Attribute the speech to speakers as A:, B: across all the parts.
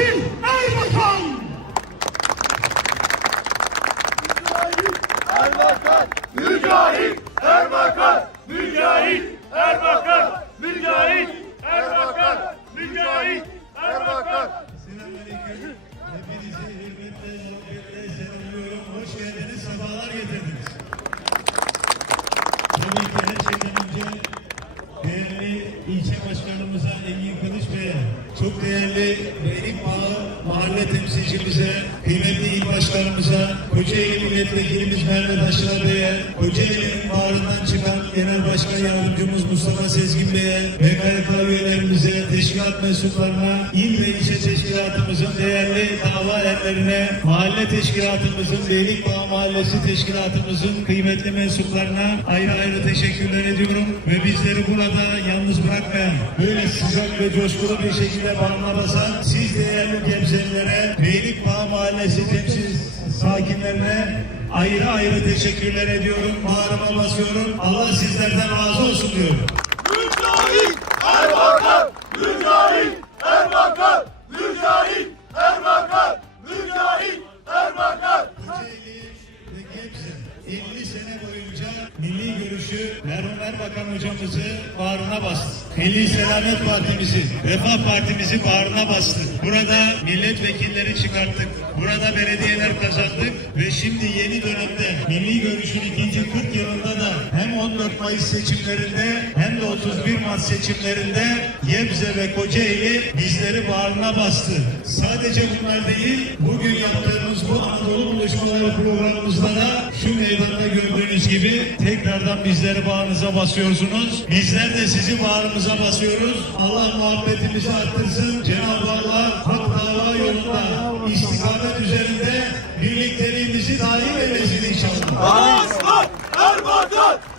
A: Selahattin Erbakan. Mücahit Erbakan. Mücahit Erbakan. Mücahit Erbakan.
B: Mücahit değerli ilçe başkanımıza Engin Kılıç Bey'e, çok değerli Beylikbağı mahalle temsilcimize, kıymetli il başkanımıza, Kocaeli milletvekilimiz Mehmet Aşar Bey'e, Kocaeli'nin bağrından çıkan genel başkan yardımcımız Mustafa Sezgin Bey'e, MKYK üyelerimize, teşkilat mensuplarına, il ve ilçe teşkilatımızın değerli dava erlerine, mahalle teşkilatımızın, Beylikbağı Mahallesi teşkilatımızın kıymetli mensuplarına ayrı ayrı teşekkürler ediyorum ve bizleri burada yalnız bırakmayan, böyle sıcak ve coşkulu bir şekilde bağrına basan siz değerli Gebzelilere, Beylikbağı Mahallesi temsil sakinlerine ayrı ayrı teşekkürler ediyorum. Bağrıma basıyorum. Allah sizlerden razı olsun diyorum.
A: Erbakan
B: hocamızı bağrına bastı. Milli Selamet Partimizi, Refah Partimizi bağrına bastı. Burada milletvekilleri çıkarttık. Burada belediyeler kazandık ve şimdi yeni dönemde Mayıs seçimlerinde hem de 31 Mart seçimlerinde Gebze ve Kocaeli bizleri bağrına bastı. Sadece bunlar değil, bugün yaptığımız bu Anadolu Buluşmaları programımızda da şu meydanda gördüğünüz gibi tekrardan bizleri bağrınıza basıyorsunuz. Bizler de sizi bağrımıza basıyoruz. Allah muhabbetimizi arttırsın. Cenab-ı Allah hak dava yolunda istikamet üzerinde birlikteliğimizi daim eylesin inşallah.
A: Başkan Erbakan!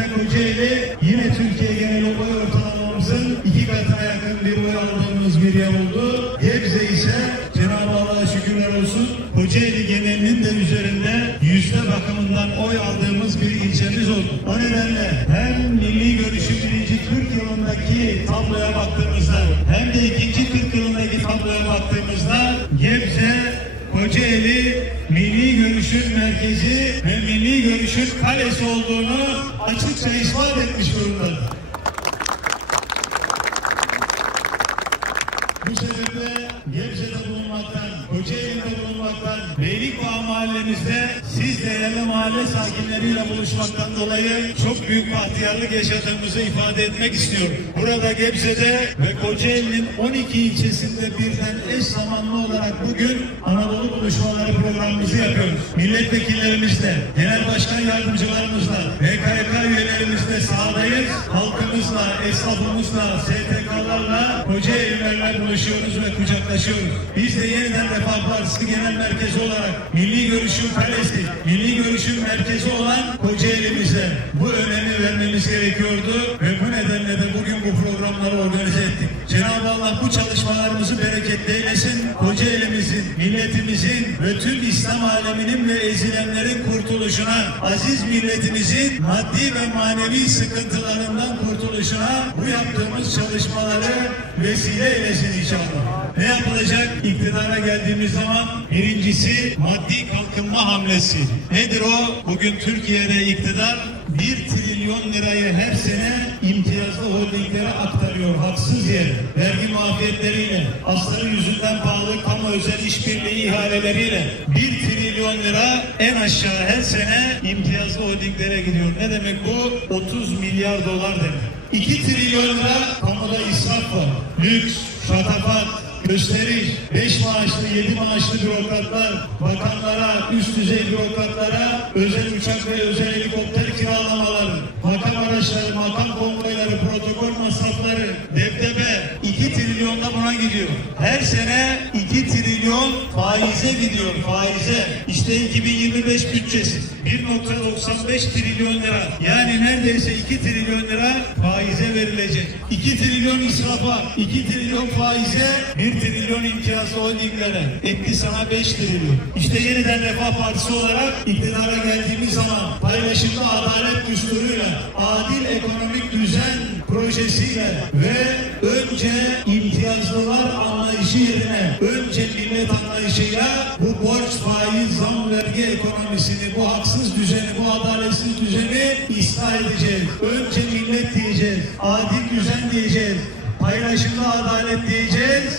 B: Seçimlerinde Kocaeli yine Türkiye geneli oy ortalamamızın iki katına yakın bir oy aldığımız bir yer oldu. Gebze ise Cenab-ı Allah'a şükürler olsun Kocaeli genelinin de üzerinde yüzde bakımından oy aldığımız bir ilçemiz oldu. O nedenle hem milli görüşü birinci 40 yılındaki tabloya baktığımızda hem de ikinci 40 yılındaki tabloya baktığımızda Gebze, Kocaeli milli görüşün merkezi ve milli görüşün kalesi olduğunu açıkça ispat etmiş durumdadır. Bu sebeple Gebze'de bulunmaktan, Kocaeli'de bulunmaktan, Beylikbağı mahallemizde siz değerli mahalle sakinleriyle buluşmaktan dolayı çok büyük bahtiyarlık yaşadığımızı ifade etmek istiyorum. Burada Gebze'de ve Kocaeli'nin 12 ilçesinde birden eş zamanlı olarak bugün Anadolu Buluşmaları programımızı yapıyoruz. Milletvekillerimizle, genel başkan yardımcılarımızla, BKK üyelerimizle sahadayız. Halkımızla, esnafımızla, STK'larla, Kocaelilerle buluşuyoruz ve kucaklaşıyoruz. Biz de yeniden Refah Partisi Genel Merkezi olarak Milli Görüş'ün kalesi, Milli Görüş'ün merkezi olan Kocaeli'mize bu önemi vermemiz gerekiyordu ve bu nedenle de bugün bu programları organize ettik. Cenab-ı Allah bu çalışmalarımızı bereketli eylesin. Kocaeli'mizin, milletimizin ve tüm İslam aleminin ve ezilenlerin kurtuluşuna, aziz milletimizin maddi ve manevi sıkıntılarından kurtuluşuna bu yaptığımız çalışmaları vesile eylesin inşallah. Ne yapılacak? İktidara geldiğimiz zaman birincisi maddi kalkınma hamlesi. Nedir o? Bugün Türkiye'de iktidar 1 trilyon lirayı her sene imtiyazlı holdinglere aktarıyor haksız yere. Vergi muafiyetleriyle, asları yüzünden pahalı kamu özel işbirliği ihaleleriyle 1 trilyon lira en aşağı her sene imtiyazlı holdinglere gidiyor. Ne demek bu? 30 milyar dolar demek. 2 trilyon lira kamuda israf var. Lüks, şatafat, gösteriş, 5 maaşlı, 7 maaşlı bürokratlar, bakanlara, üst düzey bürokratlara özel uçak ve özel helikopter kiralamaları, makam araçları, makam konvoyları, protokol masrafları, debdebe 2 trilyon da buna gidiyor. Her sene 2 trilyon faize gidiyor faize. İşte 2025 bütçesi 1.95 trilyon lira. Yani neredeyse 2 trilyon lira faize verilecek. 2 trilyon israfa, 2 trilyon faize, 1 trilyon imtiyazlı holdinglere. Etti sana 5 trilyon. İşte yeniden Refah Partisi olarak iktidara geldiğimiz zaman paylaşımlı adalet düsturuyla, adil ekonomik düzen projesiyle ve önce imtiyazlılar anlayışı yerine önce millet anlayışıyla bu vergi ekonomisini bu haksız düzeni bu adaletsiz düzeni ıslah edeceğiz. Önce millet diyeceğiz. Adil düzen diyeceğiz. Paylaşımlı adalet diyeceğiz.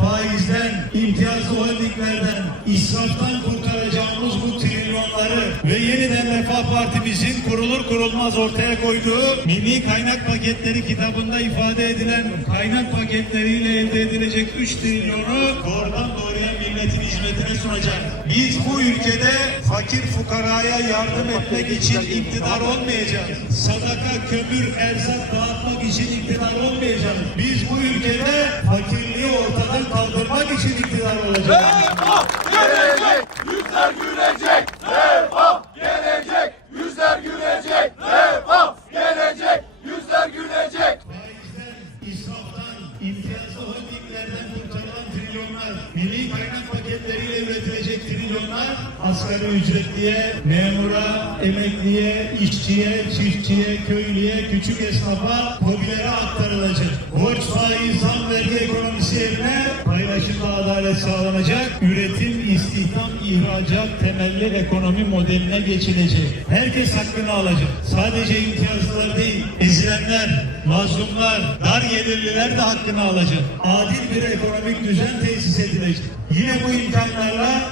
B: Faizden, imtiyazlı holdinglerden, israftan kurtaracağımız bu trilyonları ve yeniden Refah Partimizin kurulur kurulmaz ortaya koyduğu Milli Kaynak Paketleri kitabında ifade edilen kaynak paketleriyle elde edilecek 3 trilyonu doğrudan doğruya milletin hizmetine sunacak. Biz bu ülkede fakir fukaraya yardım etmek için iktidar olmayacağız. Sadaka, kömür, erzak dağıtmak için iktidar olmayacağız. Biz bu ülkede fakirliği ortadan kaldırmak için iktidar olacağız.
A: Gelecek, yüzler gülecek.
B: Emekliye, işçiye, çiftçiye, köylüye, küçük esnafa, hobilere aktarılacak. Borç faiz, zam vergi ekonomisi yerine paylaşımla adalet sağlanacak. Üretim, istihdam, ihracat temelli ekonomi modeline geçilecek. Herkes hakkını alacak. Sadece imtiyazlılar değil, ezilenler, mazlumlar, dar gelirliler de hakkını alacak. Adil bir ekonomik düzen tesis edilecek. Yine bu imkanlarla